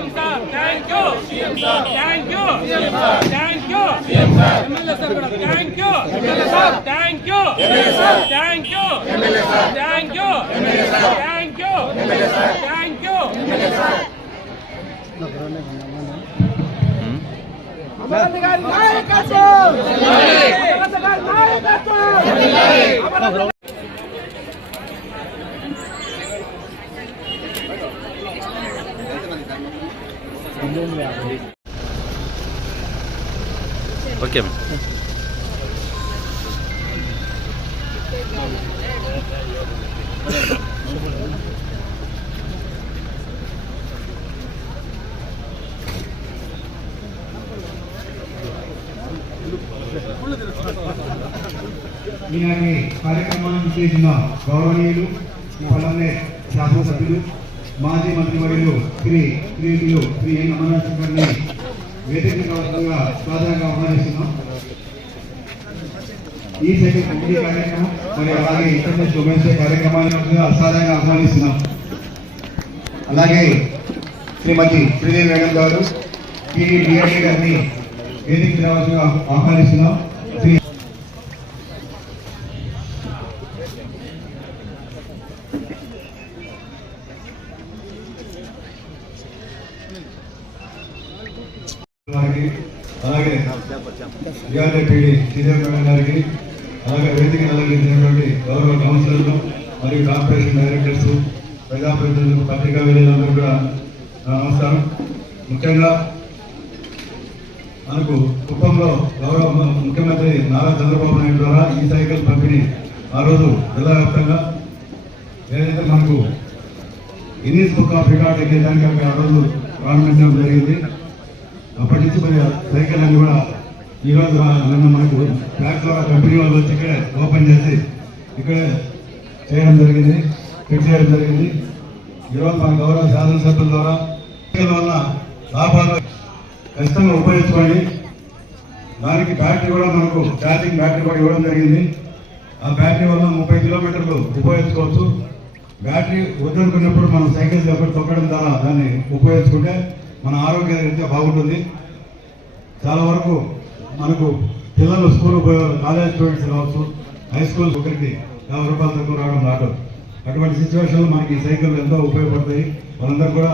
CM sir, thank you. CM sir, thank you. CM sir, thank you. CM sir, MLA sir kuda thank you. MLA sir, thank you. MLA sir, thank you. MLA sir, thank you. MLA sir, thank you. MLA sir, thank you. MLA sir. అమరగారి నాయకత్వం అమరగారి నాయకత్వం okay ఈనాటి కార్యక్రమాన్ని చేసిన గౌరవనీయులు పల్లె శాసనసభ్యులు మాజీ మంత్రివర్యులు శ్రీ ఎన్ అమర్నాథ్ గారిని వేదికగా సాధారణంగా ఆహ్వానిస్తున్నాం. ఈ సైకిల్ కమిటీ కార్యక్రమం మరియు అలాగే ఇంటర్నేషనల్ ఉమెన్స్ డే కార్యక్రమాన్ని సాధారణంగా ఆహ్వానిస్తున్నాం. అలాగే శ్రీమతి శ్రీదేవి మేడం గారు డిఆర్ఏ గారిని వేదిక రావాల్సిందిగా ఆహ్వానిస్తున్నాం. అలాగే డిఆర్ఏపీడి శ్రీదేవి మేడం గారికి, అలాగే వేదిక అలంకరించినటువంటి గౌరవ కౌన్సిలర్లు మరియు కార్పొరేషన్ డైరెక్టర్స్, ప్రజాప్రతినిధులు, పత్రికా విలేకరులందరూ కూడా నమస్కారం. ముఖ్యంగా మనకు కుప్పంలో గౌరవ ముఖ్యమంత్రి నారా చంద్రబాబు నాయుడు ద్వారా ఈ సైకిల్ పంపిణీ ఆ రోజు జిల్లా వ్యాప్తంగా ఏదైతే మనకు గిన్నీస్ బుక్ ఆఫ్ రికార్డ్ ఎక్కేదానికి ఆ రోజు ప్రారంభించడం జరిగింది. అప్పటి నుంచి మరి సైకిల్ అన్ని కూడా ఈరోజు నిన్న మనకు బ్యాక్ ద్వారా కంపెనీ వాళ్ళు వచ్చి ఇక్కడే ఓపెన్ చేసి ఇక్కడే చేయడం జరిగింది, ఫిట్ చేయడం జరిగింది. ఈరోజు మన గౌరవ శాసనసభ్యుల ద్వారా సైకిల్ వల్ల లాభాలు ఖచ్చితంగా ఉపయోగించుకోండి. దానికి బ్యాటరీ కూడా మనకు ఛార్జింగ్ బ్యాటరీ కూడా ఇవ్వడం జరిగింది. ఆ బ్యాటరీ వల్ల 30 కిలోమీటర్లు ఉపయోగించుకోవచ్చు. బ్యాటరీ వద్దనుకున్నప్పుడు మనం సైకిల్ తొక్కడం ద్వారా దాన్ని ఉపయోగించుకుంటే మన ఆరోగ్య రీత్యా బాగుంటుంది. చాలా వరకు మనకు పిల్లలు స్కూల్ కాలేజ్ స్టూడెంట్స్ కావచ్చు, హై స్కూల్ ఒకరికి 50 రూపాయలు తక్కువ రావడం రాదు. అటువంటి సిచ్యువేషన్లో మనకి ఈ సైకిల్ ఎంతో ఉపయోగపడతాయి. వాళ్ళందరూ కూడా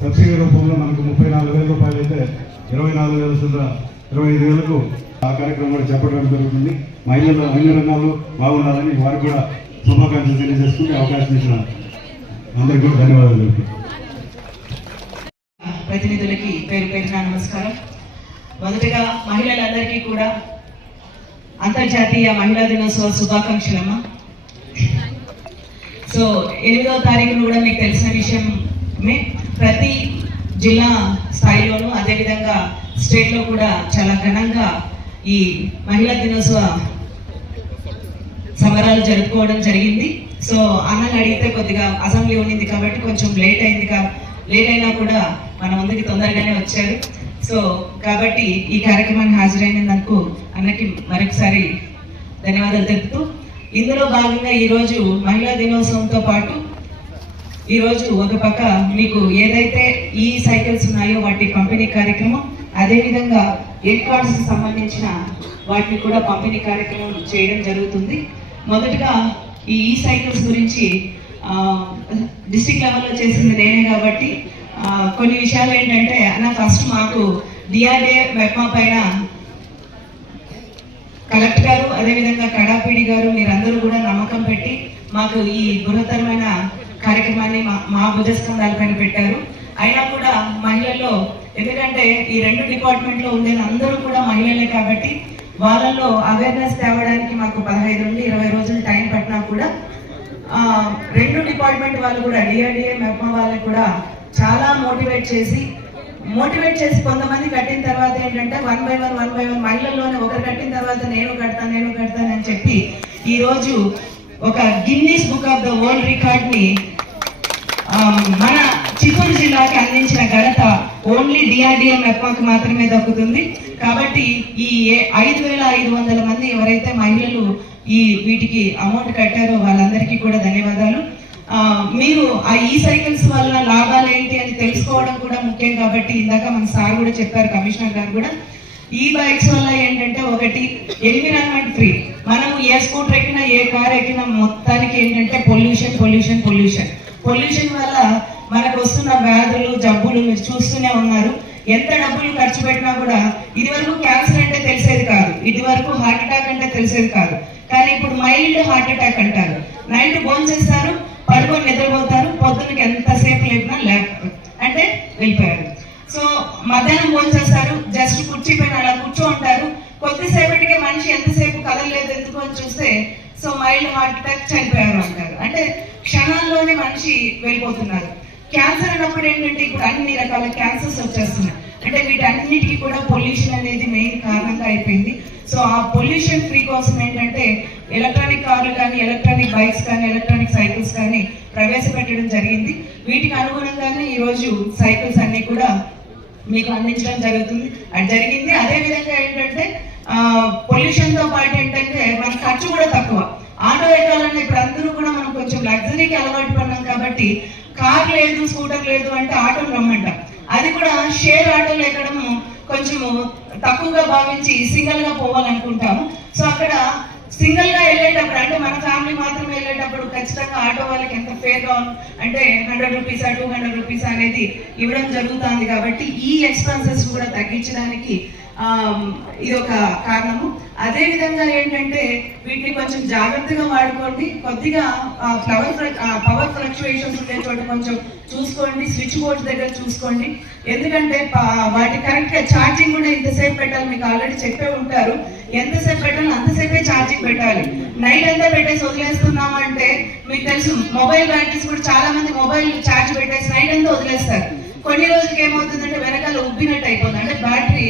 సబ్సిడీ రూపంలో మనకు 34,000 రూపాయలు అయితే 24,000 25,000కు ఆ కార్యక్రమం కూడా చెప్పడం జరుగుతుంది. మహిళలు అన్ని రంగాల్లో బాగుండాలని వారికి కూడా శుభాకాంక్షలు తెలియజేసుకునే అవకాశం ఇచ్చిన అందరికీ కూడా ధన్యవాదాలు. ప్రతినిధులకి పేరు పేరున నమస్కారం. మొదటగా మహిళలందరికీ కూడా అంతర్జాతీయ మహిళా దినోత్సవ శుభాకాంక్షలమ్మా. సో 8వ తారీఖున కూడా మీకు తెలిసిన విషయమే, ప్రతి జిల్లా స్థాయిలోనూ అదేవిధంగా స్టేట్లో కూడా చాలా ఘనంగా ఈ మహిళా దినోత్సవ సంబరాలు జరుపుకోవడం జరిగింది. సో అన్నని అడిగితే కొద్దిగా అసెంబ్లీ ఉండింది కాబట్టి కొంచెం లేట్ అయినా కూడా మన ముందుకి తొందరగానే వచ్చారు. సో కాబట్టి ఈ కార్యక్రమానికి హాజరైనందుకు అన్నకి మరొకసారి ధన్యవాదాలు తెలుపుతూ, ఇందులో భాగంగా ఈరోజు మహిళా దినోత్సవంతో పాటు ఈరోజు ఒక పక్క మీకు ఏదైతే ఈ సైకిల్స్ ఉన్నాయో వాటి పంపిణీ కార్యక్రమం, అదేవిధంగా ఎయిడ్ కార్డ్స్ సంబంధించిన వాటిని కూడా పంపిణీ కార్యక్రమం చేయడం జరుగుతుంది. మొదటగా ఈ సైకిల్స్ గురించి డిస్ట్రిక్ట్ లెవెల్లో చేసింది నేనే కాబట్టి కొన్ని విషయాలు ఏంటంటే అన్న, ఫస్ట్ మాకు డిఆర్ఏ మెప్మా పైన కలెక్టర్ గారు అదేవిధంగా కడాపీడి గారు మీరందరూ కూడా నమ్మకం పెట్టి మాకు ఈ బృహత్తరమైన కార్యక్రమాన్ని మా భుజస్కంధాల పైన పెట్టారు. అయినా కూడా మహిళల్లో, ఎందుకంటే ఈ 2 డిపార్ట్మెంట్లో ఉండే అందరూ కూడా మహిళలే కాబట్టి వాళ్ళల్లో అవేర్నెస్ తేవడానికి మాకు 15 నుండి 20 రోజులు టైం పట్టినా కూడా 2 డిపార్ట్మెంట్ వాళ్ళు కూడా డిఆర్డిఏ మెప్మా వాళ్ళు కూడా చాలా మోటివేట్ చేసి కొంతమంది కట్టిన తర్వాత ఏంటంటే 1 by 1 మహిళల్లోనే ఒకరు కట్టిన తర్వాత నేను కడతానని చెప్పి ఈరోజు ఒక Guinness book of the world రికార్డ్ని మన చిత్తూరు జిల్లాకి అందించిన ఘనత ఓన్లీ డిఆర్డిఏ మెప్మాకి మాత్రమే దక్కుతుంది. కాబట్టి ఈ 5,500 మంది ఎవరైతే మహిళలు ఈ వీటికి అమౌంట్ కట్టారో వాళ్ళందరికీ కూడా ధన్యవాదాలు. మీరు ఆ ఈ సైకిల్స్ వల్ల లాభాలు ఏంటి అని తెలుసుకోవడం కూడా ముఖ్యం. కాబట్టి ఇందాక మన సార్ కూడా చెప్పారు, కమిషనర్ గారు కూడా, ఈ బైక్స్ వల్ల ఏంటంటే ఒకటి ఎన్విరాన్మెంట్ ఫ్రీ. మనం ఏ స్కూటర్ ఎక్కినా ఏ కార్ ఎక్కినా మొత్తానికి ఏంటంటే పొల్యూషన్ పొల్యూషన్ పొల్యూషన్ పొల్యూషన్ వల్ల మనకు వస్తున్న వ్యాధులు జబ్బులు మీరు చూస్తూనే ఉన్నారు. ఎంత డబ్బులు ఖర్చు పెట్టినా కూడా ఇది వరకు క్యాన్సర్ అంటే తెలిసేది కాదు, ఇది వరకు హార్ట్ అటాక్ అంటే తెలిసేది కాదు. కానీ ఇప్పుడు మైల్డ్ హార్ట్ అటాక్ అంటారు. నైట్ భోంచేస్తారు, పడుకొని నిద్రపోతారు, పొద్దున్నకి ఎంతసేపు లేపినా అంటే వెళ్ళిపోయారు. సో మధ్యాహ్నం భోంచేస్తారు, జస్ట్ కుర్చీ పైన అలా కూర్చో ఉంటారు, కొద్దిసేపటికే మనిషి ఎంతసేపు కదలలేదు ఎందుకు అని చూస్తే సో మైల్డ్ హార్ట్ అటాక్ చనిపోయారు అంటారు. అంటే క్షణాల్లోనే మనిషి వెళ్ళిపోతున్నారు. క్యాన్సర్ అన్నప్పుడు ఏంటంటే ఇప్పుడు అన్ని రకాల క్యాన్సర్స్ వచ్చేస్తున్నాయి. అంటే వీటన్నిటికీ కూడా పొల్యూషన్ అనేది మెయిన్ కారణంగా అయిపోయింది. సో ఆ పొల్యూషన్ ఫ్రీ కోసం ఏంటంటే ఎలక్ట్రానిక్ కార్లు కానీ, ఎలక్ట్రానిక్ బైక్స్ కానీ, ఎలక్ట్రానిక్ సైకిల్స్ కానీ ప్రవేశపెట్టడం జరిగింది. వీటికి అనుగుణంగానే ఈరోజు సైకిల్స్ అన్ని కూడా మీకు అందించడం జరిగింది. అదే విధంగా ఏంటంటే పొల్యూషన్ తో పాటు ఏంటంటే మన ఖర్చు కూడా తక్కువ. ఆటో ఎక్కాలన్నా ఇప్పుడు అందరూ కూడా మనం కొంచెం లగ్జరీకి అలవాటు పడినాం కాబట్టి కార్ లేదు, స్కూటర్ లేదు అంటే ఆటోలు రమ్మంటాం. అది కూడా షేర్ ఆటోలు ఎక్కడం కొంచెము తక్కువగా భావించి సింగిల్ గా పోవాలనుకుంటాము. సో అక్కడ సింగిల్ గా వెళ్ళేటప్పుడు అంటే మన ఫ్యామిలీ మాత్రమే వెళ్ళేటప్పుడు ఖచ్చితంగా ఆటో వాళ్ళకి ఎంత ఫేర్ గా అంటే 100 రూపీస్ 200 రూపీస్ అనేది ఇవ్వడం జరుగుతుంది. కాబట్టి ఈ ఎక్స్పెన్సెస్ కూడా తగ్గించడానికి ఇది ఒక కారణము. అదే విధంగా ఏంటంటే వీటిని కొంచెం జాగ్రత్తగా వాడుకోండి. కొద్దిగా పవర్ ఫ్లక్చుయేషన్స్ ఉండే చోట కొంచెం చూసుకోండి, స్విచ్ బోర్డ్స్ దగ్గర చూసుకోండి. ఎందుకంటే వాటి కరెక్ట్ గా ఛార్జింగ్ కూడా ఇంతసేపు పెట్టాలి, మీకు ఆల్రెడీ చెప్పే ఉంటారు. ఎంతసేపు పెట్టాలి అంతసేపే ఛార్జింగ్ పెట్టాలి. నైట్ అంతా పెట్టేసి వదిలేస్తున్నాము అంటే మీకు తెలుసు, మొబైల్ బ్యాటరీస్ కూడా చాలా మంది మొబైల్ ఛార్జ్ పెట్టేసి నైట్ అంతా వదిలేస్తారు. కొన్ని రోజులకి ఏమవుతుందంటే వెనకాల ఉబ్బినట్టు అయిపోతుంది, అంటే బ్యాటరీ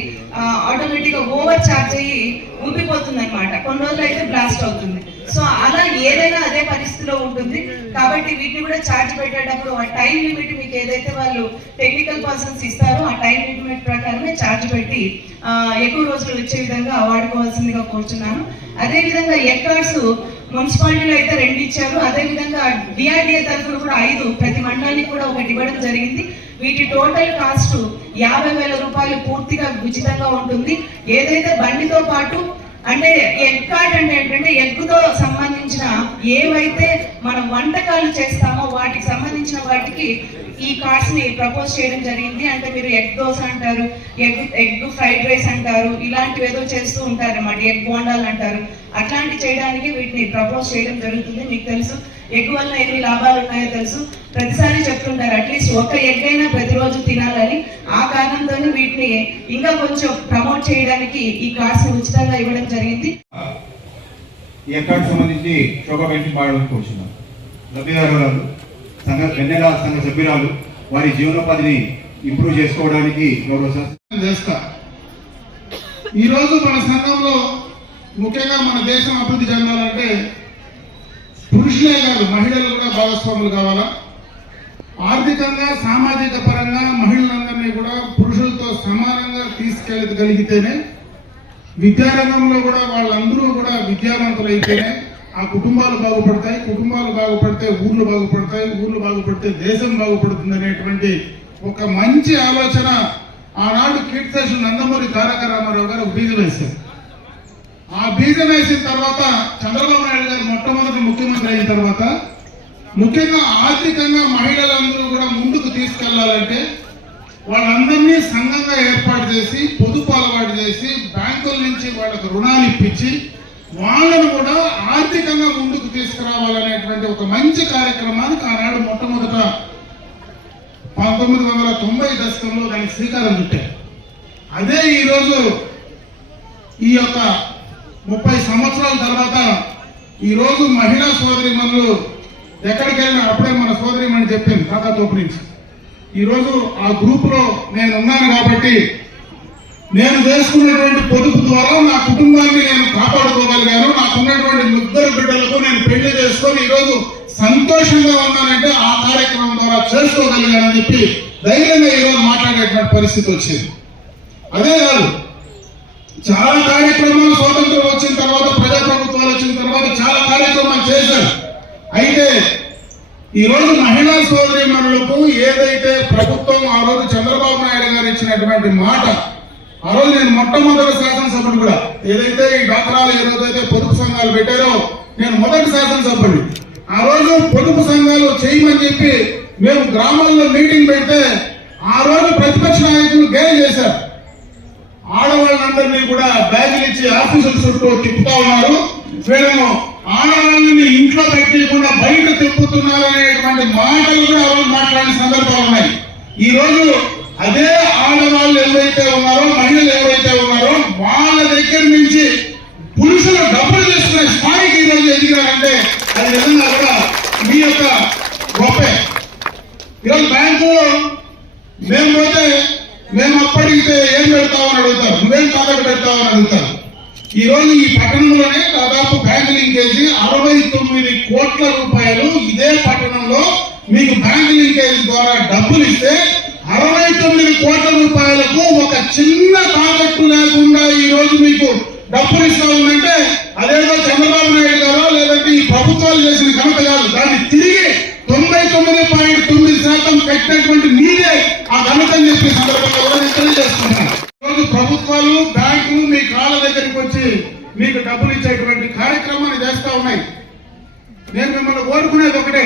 ఆటోమేటిక్ గా ఓవర్ ఛార్జ్ అయ్యి ఉబ్బిపోతుంది అనమాట. కొన్ని రోజులు అయితే బ్లాస్ట్ అవుతుంది. సో అలా ఏదైనా అదే పరిస్థితిలో ఉంటుంది. కాబట్టి వీటిని కూడా ఛార్జ్ పెట్టేటప్పుడు ఆ టైం లిమిట్ మీకు ఏదైతే వాళ్ళు టెక్నికల్ పర్సన్స్ ఇస్తారో ఆ టైం లిమిట్ ప్రకారమే ఛార్జ్ పెట్టి ఎక్కువ రోజులు వచ్చే విధంగా వాడుకోవాల్సిందిగా కోరుచున్నాను. అదే విధంగా ఎక్కార్డ్స్ మున్సిపాలిటీలో అయితే 2 ఇచ్చారు. అదే విధంగా డిఆర్డిఏ తరఫున కూడా 5 ప్రతి మండలానికి కూడా ఒకటి ఇవ్వడం జరిగింది. వీటి టోటల్ కాస్ట్ 50,000 రూపాయలు పూర్తిగా ఉచితంగా ఉంటుంది. ఏదైతే బండితో పాటు అంటే ఎగ్ కార్డ్ అంటే ఏంటంటే ఎగ్గుతో సంబంధించిన ఏవైతే మనం వంటకాలు చేస్తామో వాటికి సంబంధించిన వాటికి ఈ కార్డ్స్ ని ప్రపోజ్ చేయడం జరిగింది. అంటే మీరు ఎగ్ దోశ అంటారు, ఎగ్ ఫ్రైడ్ రైస్ అంటారు, ఇలాంటివి ఏదో చేస్తూ ఉంటారు అన్నమాట, ఎగ్ బోండాలు అంటారు. అట్లాంటి చేయడానికి వీటిని ప్రపోజ్ చేయడం జరుగుతుంది. మీకు తెలుసు ఎగ్ వల్ల ఎన్ని లాభాలు ఉన్నాయో తెలుసు, ప్రతిసారి చెప్తుంటారు అట్లీస్ట్ ఒక ఎగ్ అయినా ప్రతిరోజు తినాలని. ఆ కారణంతో వీటిని ఇంకా కొంచెం ప్రమోట్ చేయడానికి ఈ కార్డ్స్ ఉచితంగా ఇవ్వడం జరిగింది. ఈ అకౌంట్ సంబంధించి శోభా పెన్షన్ పాడడం కోరుచున్నాం. లబ్ధిదారులు వెన్నెల సంఘ సభ్యురాలు వారి జీవనోపాధిని ఇంప్రూవ్ చేసుకోవడానికి చేస్తా. ఈరోజు మన సంఘంలో ముఖ్యంగా మన దేశం అభివృద్ధి చెందాలంటే పురుషులే కాదు మహిళలు కూడా భాగస్వాములు కావాలా. ఆర్థికంగా సామాజిక పరంగా మహిళలందరినీ కూడా పురుషులతో సమానంగా తీసుకెళ్ళగలిగితేనే, విద్యారంగంలో కూడా వాళ్ళందరూ కూడా విద్యావంతులు అయితేనే ఆ కుటుంబాలు బాగుపడతాయి. కుటుంబాలు బాగుపడితే ఊర్లు బాగుపడతాయి, ఊర్లు బాగుపడితే దేశం బాగుపడుతుంది అనేటువంటి ఒక మంచి ఆలోచన ఆనాడు కీర్తిశేషులు నందమూరి తారక రామారావు గారు బీజం వేశారు. ఆ బీజం వేసిన తర్వాత చంద్రబాబు నాయుడు గారు మొట్టమొదటి ముఖ్యమంత్రి అయిన తర్వాత ముఖ్యంగా ఆర్థికంగా మహిళలందరూ కూడా ముందుకు తీసుకెళ్లాలంటే వాళ్ళందరినీ సంఘంగా ఏర్పాటు చేసి పొదుపు అలవాటు చేసి బ్యాంకుల నుంచి వాళ్ళకు రుణాలు ఇప్పించి వాళ్ళను కూడా ఆర్థికంగా ముందుకు తీసుకురావాలనేటువంటి ఒక మంచి కార్యక్రమానికి ఆనాడు మొట్టమొదట 1990 దశకంలో దానికి శ్రీకారం చుట్టారు. అదే ఈరోజు ఈ యొక్క 30 సంవత్సరాల తర్వాత ఈరోజు మహిళా సోదరిమణులు ఎక్కడికి వెళ్ళినా, అప్పుడే మన సోదరిమణి చెప్పింది టాటా తోపు నుంచి, ఈరోజు ఆ గ్రూప్ లో నేను ఉన్నాను కాబట్టి నేను చేసుకున్నటువంటి పొదుపు ద్వారా నా కుటుంబాన్ని నేను కాపాడుకోగలిగాను. నాకున్నటువంటి 2 బిడ్డలకు నేను పెళ్లి చేసుకొని ఈరోజు సంతోషంగా ఉన్నానంటే ఆ కార్యక్రమం ద్వారా చేసుకోగలిగానని చెప్పి ధైర్యంగా ఈరోజు మాట్లాడేటువంటి పరిస్థితి వచ్చింది. అదే కాదు, చాలా కార్యక్రమాలు స్వాతంత్రం వచ్చిన తర్వాత, ప్రజాప్రభుత్వాలు వచ్చిన తర్వాత చాలా కార్యక్రమాలు చేశారు. అయితే ఈ రోజు మహిళా సోదరీమణులకు ఏదైతే ప్రభుత్వం ఆ రోజు చంద్రబాబు నాయుడు గారు ఇచ్చినటువంటి మాట, ఆ రోజు నేను మొట్టమొదటి శాసనసభ్యుడు కూడా, ఏదైతే ఈ డాక్టరాలు ఏ రోజైతే పొదుపు సంఘాలు పెట్టారో నేను మొదటి శాసనసభ్యుడు. ఆ రోజు పొదుపు సంఘాలు చేయమని చెప్పి మేము గ్రామాల్లో మీటింగ్ పెడితే ఆ రోజు ప్రతిపక్ష నాయకులు గేలి చేశారు. ఆడవాళ్ళందరినీ కూడా బ్యాగులు ఇచ్చి ఆఫీసుల చుట్టూ తిప్పుతా ఉన్నారు, వీళ్ళను ఆడవాళ్ళని ఇంట్లో పెట్టకుండా బయట తిప్పుతున్నారు అనేటువంటి మాటలు కూడా ఆ రోజు మాట్లాడిన సందర్భాలు ఉన్నాయి. ఈ రోజు అదే ఆడవాళ్ళు ఎవరైతే ఉన్నారో, మహిళలు ఎవరైతే ఉన్నారో వాళ్ళ దగ్గర నుంచి పురుషులు డబ్బులు తీసుకునే స్థాయికి ఈ రోజు ఎదిగారంటే అది నిజంగా కూడా మీ యొక్క గొప్పే. ఈరోజు బ్యాంకులో మేము పోతే మేము అప్పటికితే ఏం పెడతామని అడుగుతారు, నువ్వేం తాకట్టు పెడతామని అడుగుతారు. ఈ రోజు ఈ పట్టణంలోనే దాదాపు బ్యాంకు లింకేజ్ 69 కోట్ల రూపాయలు ఇదే పట్టణంలో మీకు బ్యాంకు లింకేజ్ ద్వారా డబ్బులు ఇస్తే 69 కోట్ల రూపాయలకు ఒక చిన్న తాకట్టు లేకుండా ఈ రోజు మీకు డబ్బులు ఇస్తా ఉందంటే అదేదో చంద్రబాబు నాయుడు గారో లేదంటే ఈ ప్రభుత్వాలు చేసిన ఘనత కాదు, దాన్ని తిరిగి 99.9% కట్టినటువంటి మీదే ఆ ఘనత అని చెప్పి సందర్భంగా కూడా నేను తెలియజేస్తున్నాను. ఈరోజు ప్రభుత్వాలు బ్యాంకులు మీ కాళ్ళ దగ్గరికి వచ్చి మీకు డబ్బులు ఇచ్చేటువంటి కార్యక్రమాన్ని చేస్తా ఉన్నాయి. నేను మిమ్మల్ని కోరుకునేది ఒకటే,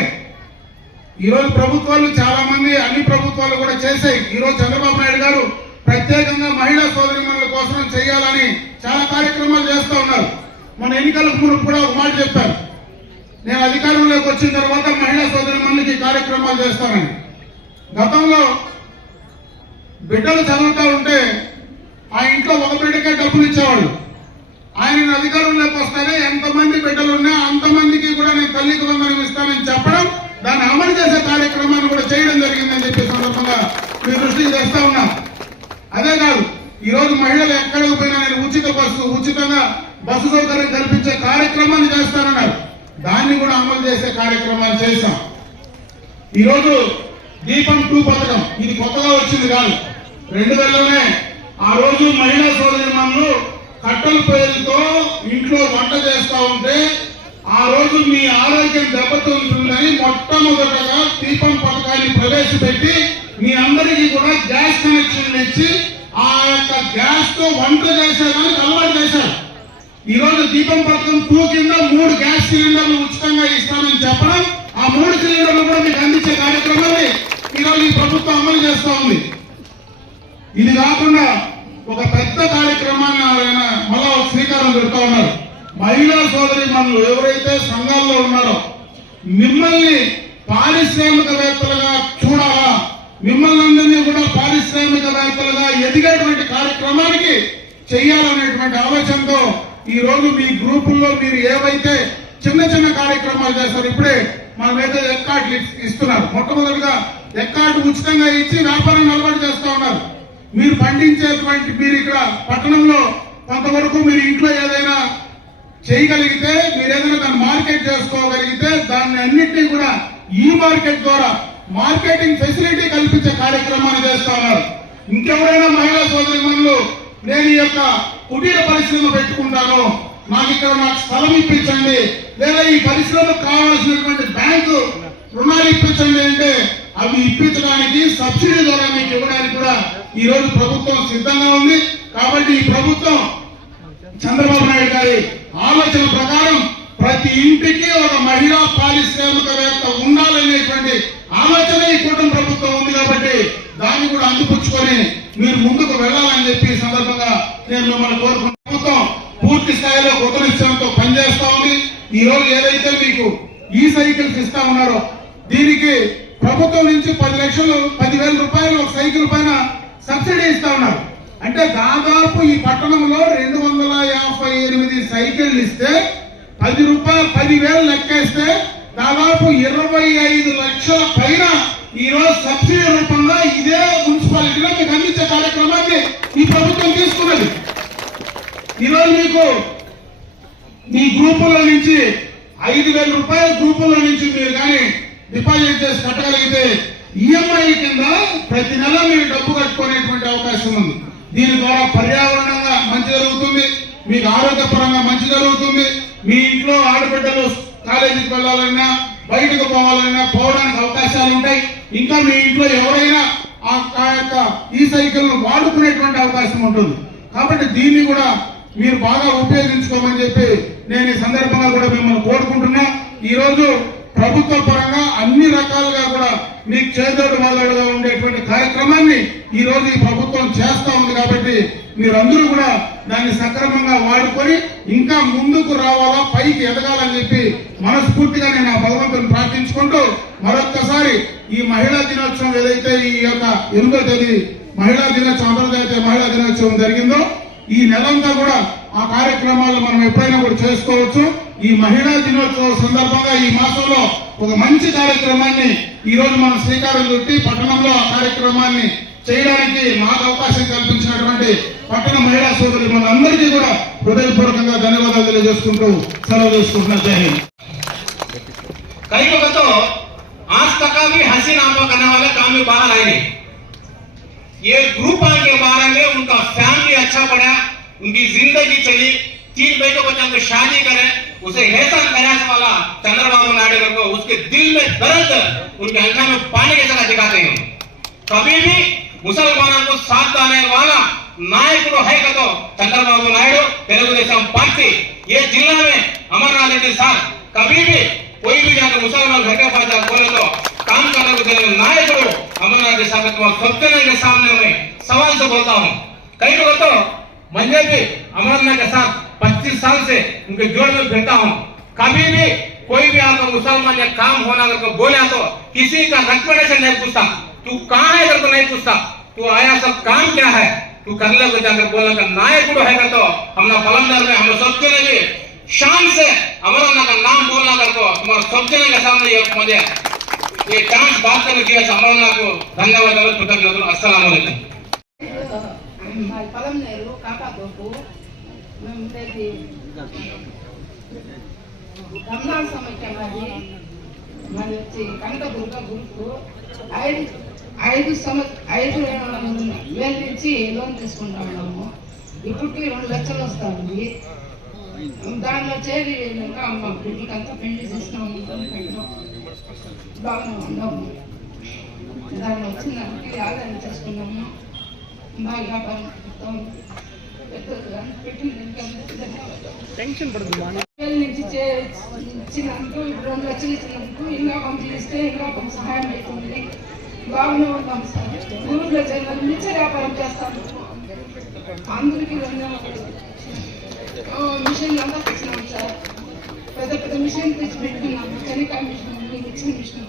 ఈ రోజు ప్రభుత్వాలు చాలా మంది, అన్ని ప్రభుత్వాలు కూడా చేశాయి. ఈ రోజు చంద్రబాబు నాయుడు గారు ప్రత్యేకంగా మహిళా సోదరిమణుల కోసం చేయాలని చాలా కార్యక్రమాలు చేస్తా ఉన్నారు. మన ఎన్నికలకు ముందు కూడా ఒక మాట చెప్పారు, నేను అధికారంలోకి వచ్చిన తర్వాత మహిళా సోదరిమణులకి కార్యక్రమాలు చేస్తానని. గతంలో బిడ్డలు చదువుతా ఉంటే ఆ ఇంట్లో ఒక బిడ్డకే డబ్బులు ఇచ్చేవాళ్ళు. ఆయన అధికారంలోకి వస్తానే ఎంతమంది బిడ్డలు ఉన్నా అంతమందికి కూడా నేను తల్లికి వందనం ఇస్తానని చెప్పడం, దాన్ని అమలు చేసే కార్యక్రమాన్ని కూడా చేయడం జరిగిందని చెప్పే సందర్భంగా మీ దృష్టికి తెస్తా ఉన్నాం. అదే కాదు, ఈ రోజు మహిళలు ఎక్కడికి పోయినా నేను ఉచితంగా బస్సు సౌకర్యం కల్పించే కార్యక్రమాన్ని చేస్తానన్నారు. దాన్ని కూడా అమలు చేసే కార్యక్రమాలు చేశాం. ఈరోజు దీపం 2 పథకం ఇది కొత్తగా వచ్చింది కాదు, 2000లోనే ఆ రోజు మహిళా సోదరిమణులు కట్టెల పొయ్యిలతో ఇంట్లో వంట చేస్తా ఉంటే ఆ రోజు మీ ఆరోగ్యం దెబ్బతింటుందని మొట్టమొదటగా దీపం పథకాన్ని ప్రవేశపెట్టి మీ అందరికీ కూడా గ్యాస్ కనెక్షన్లు ఇచ్చి ఆ యొక్క గ్యాస్ తో వంట చేసేదానికి అలవాటు చేశారు. ఈ రోజు దీపం పథకం 2 కింద 3 గ్యాస్ సిలిండర్లు ఉచితంగా ఇస్తానని చెప్పడం, ఆ 3 సిలిండర్లు కూడా మీకు అందించే కార్యక్రమాన్ని ఈ రోజు ఈ ప్రభుత్వం అమలు చేస్తా ఉంది. ఇది కాకుండా ఒక పెద్ద కార్యక్రమాన్ని ఆయన మళ్ళా శ్రీకారం చుడతా ఉన్నారు. మహిళా సోదరీమణులు ఎవరైతే సంఘాల్లో ఉన్నారో మిమ్మల్ని పారిశ్రామికవేత్తలుగా చూడాలా, మిమ్మల్ని అందరినీ కూడా పారిశ్రామికవేత్తలుగా ఎదిగేటువంటి కార్యక్రమానికి చెయ్యాలనేటువంటి ఆలోచనతో ఈ రోజు మీ గ్రూపుల్లో మీరు ఏవైతే చిన్న చిన్న కార్యక్రమాలు చేస్తారు, ఇప్పుడే మనమైతే ఎక్కాట్లు ఇస్తున్నారు. మొట్టమొదటిగా ఎక్కాటు ఉచితంగా ఇచ్చి వ్యాపారాన్ని అలవాటు చేస్తా ఉన్నారు. మీరు పండించేటువంటి, మీరు ఇక్కడ పట్టణంలో కొంతవరకు మీరు ఇంట్లో ఏదైనా చేయగలిగితే, మీరు ఏదైనా దాన్ని మార్కెట్ చేసుకోగలిగితే దాన్ని అన్నింటినీ కూడా ఈ మార్కెట్ ద్వారా మార్కెటింగ్ ఫెసిలిటీ కల్పించే కార్యక్రమాన్ని చేస్తా ఉన్నారు. ఇంకెవరైనా మహిళా సోదరిమణులు నేను ఈ యొక్క కుటీర పరిశ్రమ పెట్టుకుంటాను, నాకు స్థలం ఇప్పించండి, లేదా ఈ పరిశ్రమకు కావాల్సినటువంటి బ్యాంకు రుణాలు ఇప్పించండి అంటే అవి ఇప్పించడానికి సబ్సిడీ ద్వారా మీకు ఇవ్వడానికి కూడా ఈ రోజు ప్రభుత్వం సిద్ధంగా ఉంది. కాబట్టి ఈ ప్రభుత్వం చంద్రబాబు నాయుడు గారి ఆలోచన ప్రకారం ప్రతి ఇంటికి ఒక మహిళా పారిశ్రామికవేత్త ఉండాలనేటువంటి ఆలోచన ఈ కూటమి ప్రభుత్వం ఉంది. కాబట్టి దాన్ని కూడా అందిపుచ్చుకొని మీరు ముందుకు వెళ్ళాలని చెప్పి ఈ సందర్భంగా నేను మిమ్మల్ని కోరుకుంటున్నాను. ప్రభుత్వం పూర్తి స్థాయిలో కొత్త నిశ్చయంతో పనిచేస్తా ఉంది. ఈ రోజు ఏదైతే మీకు ఈ సైకిల్స్ ఇస్తా ఉన్నారో దీనికి ప్రభుత్వం నుంచి 10,000 రూపాయలు ఒక సైకిల్ పైన సబ్సిడీ ఇస్తా ఉన్నారు. అంటే దాదాపు ఈ పట్టణంలో 258 సైకిళ్లు ఇస్తే 10,000 లెక్కేస్తే దాదాపు 25 లక్షల పైన ఈ రోజు సబ్సిడీ రూపంగా ఇదే మున్సిపాలిటీలో మీకు అందించే కార్యక్రమాన్ని ఈ ప్రభుత్వం తీసుకున్నది. ఈరోజు మీకు మీ గ్రూపుల నుంచి 5,000 రూపాయల గ్రూపుల నుంచి మీరు కానీ డిపాజిట్ చేసి కట్టగలిగితే ఈఎంఐ కింద ప్రతి నెల మీరు డబ్బు కట్టుకునేటువంటి అవకాశం ఉంది. దీని ద్వారా పర్యావరణంగా మంచి జరుగుతుంది, మీకు ఆరోగ్యపరంగా మంచి జరుగుతుంది. మీ ఇంట్లో ఆడబిడ్డలు కాలేజీకి వెళ్ళాలన్నా బయటకు పోవాలన్నా పోవడానికి అవకాశాలు ఉంటాయి. ఇంకా మీ ఇంట్లో ఎవరైనా ఆ యొక్క ఈ సైకిల్ ను వాడుకునేటువంటి అవకాశం ఉంటుంది. కాబట్టి దీన్ని కూడా మీరు బాగా ఉపయోగించుకోమని చెప్పి నేను ఈ సందర్భంగా కూడా మిమ్మల్ని కోరుకుంటున్నా. ఈ రోజు ప్రభుత్వ పరంగా అన్ని రకాలుగా కూడా మీకు చేదోడు వాదోడుగా ఉండేటువంటి కార్యక్రమాన్ని ఈ రోజు ఈ ప్రభుత్వం చేస్తా ఉంది. కాబట్టి మీరందరూ కూడా దాన్ని సక్రమంగా వాడుకొని ఇంకా ముందుకు రావాలా, పైకి ఎదగాలని చెప్పి మనస్ఫూర్తిగా నేను ఆ భగవంతుని ప్రార్థించుకుంటూ మరొక్కసారి ఈ మహిళా దినోత్సవం ఏదైతే ఈ యొక్క 8వ తేదీ మహిళా దినోత్సవం, అంతర్జాతీయ మహిళా దినోత్సవం జరిగిందో ఈ నెలంతా కూడా ఆ కార్యక్రమాలు మనం ఎప్పుడైనా కూడా చేసుకోవచ్చు. ఈ మహిళా దినోత్సవం సందర్భంగా ఈ మాసంలో ఒక మంచి కార్యక్రమాన్ని ఈ రోజు మనం శ్రీకారం చుట్టి పట్టణంలో ఆ కార్యక్రమాన్ని చేయడానికి మాకు అవకాశం కల్పించినటువంటి పట్టణ మహిళా సోదరులు మనందరికీ కూడా హృదయపూర్వకంగా ధన్యవాదాలు తెలియజేసుకుంటూ సెలవు తీసుకుంటున్నా. జై హింద్. कई लोग तो आज तक भी हंसी नामा करने वाले काम में बाहर आए नहीं। ये ग्रुप के बारे में उनका फैमिली अच्छा बढ़ा, उनकी जिंदगी चली, 3 बेटों बच्चों को शादी करे, उसे ऐसा प्रयास वाला चंद्रबाबू नायडू को उसके दिल में दर्द उनके आंखों में पानी की तरह दिखाते हैं। कभी भी मुसलमानों को साथ देने वाला नायक है का तो चंद्रबाबू नायडू तेलुगुदेशम पार्टी। ये जिला में अमरनाथ रेड्डी साहब कभी भी कोई भी जाकर मुसलमान घर के पास बोले तो काम करने को देने नायक अमरनाथ रेड्डी साहब सबके सामने में सवाल से बोलता हूँ। कई लोग तो मंजे भी अमरनाथ के साथ 25 साल से उनके जोड़ में फिरता हूँ। कभी भी कोई भी आपका मुसलमान या काम होना अगर को बोला तो किसी का रिकमेंडेशन नहीं पूछता, तू कहाँ है अगर तो नहीं पूछता, तू आया सब काम क्या है, तू कर ले को जाकर बोलना का नायक है तो हमने पलंदर में हम सबके लिए शान से अमरनाथ का नाम बोलना कर को तुम्हारा सबके के सामने मुझे ये चांस बात करने दिया अमरनाथ को धन्यवाद कृतज्ञतలు. अस्सलाम वालेकुम. పొలం నేరు కాకాతోపు మేము ఉండేది రంజాన్ సమైక్య మరి వచ్చి కనకదుర్గ గురుకు 5,000 నుంచి లోన్ తీసుకుంటా ఉన్నాము. ఇప్పటికి 2 లక్షలు వస్తుంది. దానిలో చేరి ఇంకా మా బిడ్డకంతా పెళ్లి చేసినాము, బాగానే ఉన్నాము. దానిలో వచ్చిన దానికి ఆదాయం చేసుకున్నాము. బాగా వ్యాపారం నుంచి ఇచ్చినందుకు 2 లక్షలు ఇచ్చినందుకు ఇంకా పంపిస్తే ఇంకా కొంచెం సహాయం అవుతుంది. బాగానే ఉన్నాం సార్. ఊళ్ళో జనాలు నిత్య వ్యాపారం చేస్తాము. అందరికీ మిషన్ అంతా తెచ్చినాం సార్. పెద్ద పెద్ద మిషన్ తెచ్చి పెట్టుకున్నాము. చెనికాయ మిషన్, మిక్సింగ్ మిషన్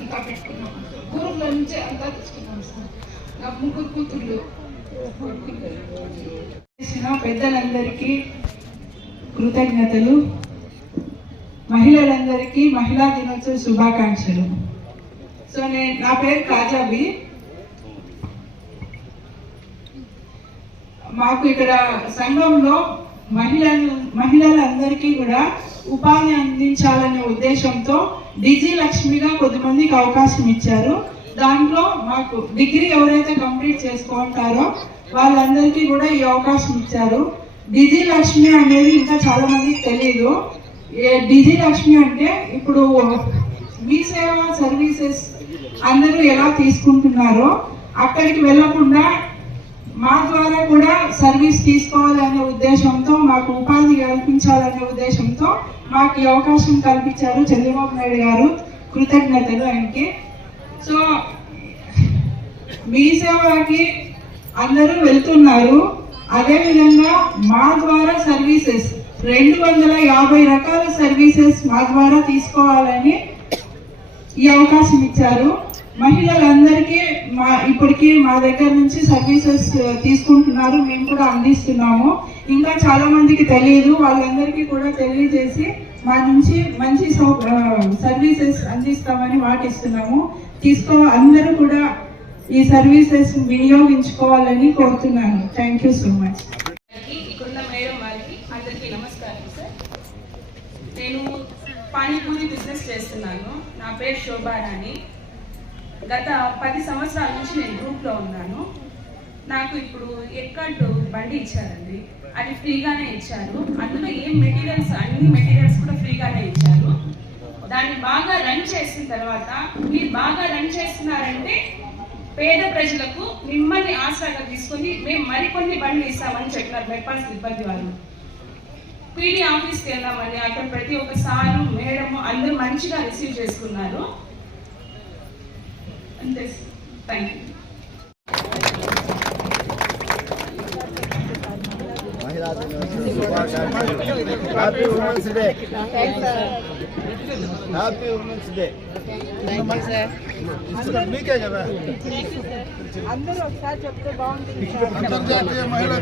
అంతా పెట్టుకున్నాము. ఊళ్ళో నుంచే అంతా తెచ్చుకున్నాం సార్. నాకు 3 కూతుళ్ళు. పెద్దలందరికీ కృతజ్ఞతలు. మహిళలందరికీ మహిళా దినోత్సవ శుభాకాంక్షలు. సో నా పేరు కాజాబి. మాకు ఇక్కడ సంఘంలో మహిళలందరికీ కూడా ఉపాధి అందించాలనే ఉద్దేశంతో డిజి లక్ష్మిగా కొద్దిమందికి అవకాశం ఇచ్చారు. దాంట్లో మాకు డిగ్రీ ఎవరైతే కంప్లీట్ చేసుకుంటారో వాళ్ళందరికీ కూడా ఈ అవకాశం ఇచ్చారు. డిజి లక్ష్మి అనేది ఇంకా చాలా మందికి తెలియదు. డిజి లక్ష్మి అంటే ఇప్పుడు మీ సేవ సర్వీసెస్ అందరూ ఎలా తీసుకుంటున్నారో అక్కడికి వెళ్ళకుండా మా ద్వారా కూడా సర్వీస్ తీసుకోవాలనే ఉద్దేశంతో, మాకు ఉపాధి కల్పించాలనే ఉద్దేశంతో మాకు ఈ అవకాశం కల్పించారు చంద్రబాబు నాయుడు గారు. కృతజ్ఞతలు ఆయనకి. సో మీ సేవకి అందరూ వెళ్తున్నారు. అదేవిధంగా మా ద్వారా సర్వీసెస్ 250 రకాల సర్వీసెస్ మా ద్వారా తీసుకోవాలని ఈ అవకాశం ఇచ్చారు. మహిళలందరికీ ఇప్పటికీ మా దగ్గర నుంచి సర్వీసెస్ తీసుకుంటున్నారు. మేము కూడా అందిస్తున్నాము. ఇంకా చాలా మందికి తెలియదు. వాళ్ళందరికీ కూడా తెలియజేసి మా నుంచి మంచి సర్వీసెస్ అందిస్తామని మాటిస్తున్నాము. అందరూ కూడా ఈ సర్వీసెస్ వినియోగించుకోవాలని కోరుతున్నాను. Thank you so much. ఇక్కడున్న మేడం వారికి అందరికీ నమస్కారం సార్. నేను పానీపూరి బిజినెస్ చేస్తున్నాను. నా పేరు శోభారాణి. గత 10 సంవత్సరాల నుంచి నేను గ్రూప్లో ఉన్నాను. నాకు ఇప్పుడు ఎక్కడ్ బండి ఇచ్చారండి. అది ఫ్రీగానే ఇచ్చారు. అందులో ఏం మెటీరియల్స్, అన్ని మెటీరియల్స్ కూడా ఫ్రీగానే ఇచ్చారు. దాన్ని బాగా రన్ చేసిన తర్వాత మీరు బాగా రన్ చేస్తున్నారంటే పేద ప్రజలకు మిమ్మల్ని ఆసరాగా తీసుకొని మేము మరికొన్ని బండ్లు ఇస్తామని చెప్పినారు మెప్పాల్ సిబ్బంది వాళ్ళు. పీడీ ఆఫీస్కి వెళ్ళామని అక్కడ ప్రతి ఒక్క సారు మేడము అందరూ మంచిగా రిసీవ్ చేసుకున్నారు. అంతే. Thank you. Happy women's day. Happy women's day. మీకే కదా అందరూ ఒకసారి చెప్తే బాగుంటుంది. అంతర్జాతీయ మహిళా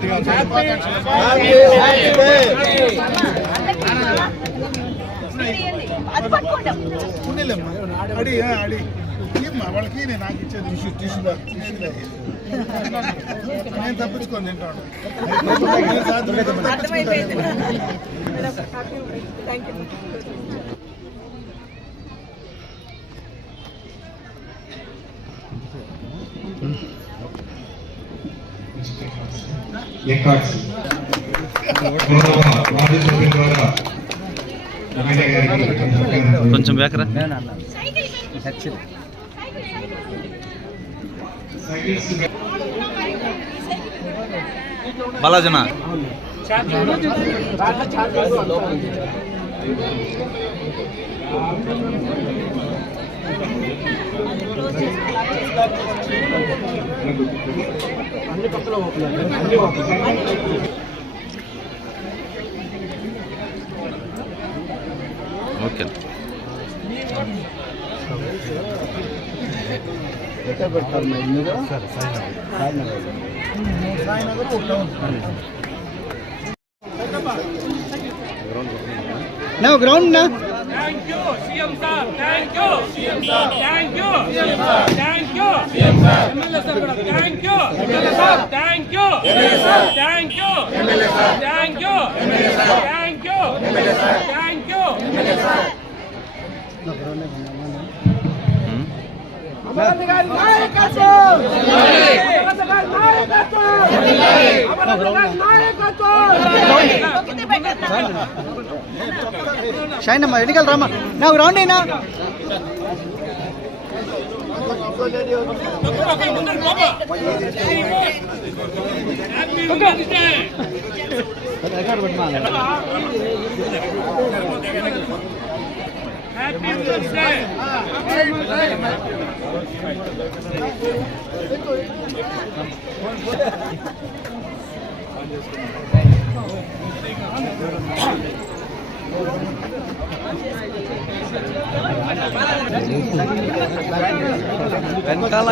అడి వాళ్ళకి నేను నాకు ఇచ్చేది టిష్యూలో నేను తప్పించుకొని తింటాను. ఎకార్డ్స్ వార్డు సభ్యుల ద్వారా ఎమ్మెల్యే గారికి కొంచెం వేకరా బాలాజనా అన్ని పక్కన ఓకే ఎక్కడ పెడతారు మీరు? నా గ్రౌండ్ నా Thank you, CM sir. Thank you, CM sir. Thank you, CM sir. Thank you, CM sir. MLA sir kuda thank you, MLA sir. Thank you, MLA sir. Thank you, MLA sir. Thank you, MLA sir. Thank you, MLA sir. Thank you, MLA sir. Amaranna గారి నాయకత్వం, అమరన్న గారి నాయకత్వం, అమరన్న గారి నాయకత్వం. Shine అమ్మా ఎన్నికలు రామ్మా. నా గ్రౌండ్ అయినా Happy Women's Day. Happy Women's Day. వెనకాల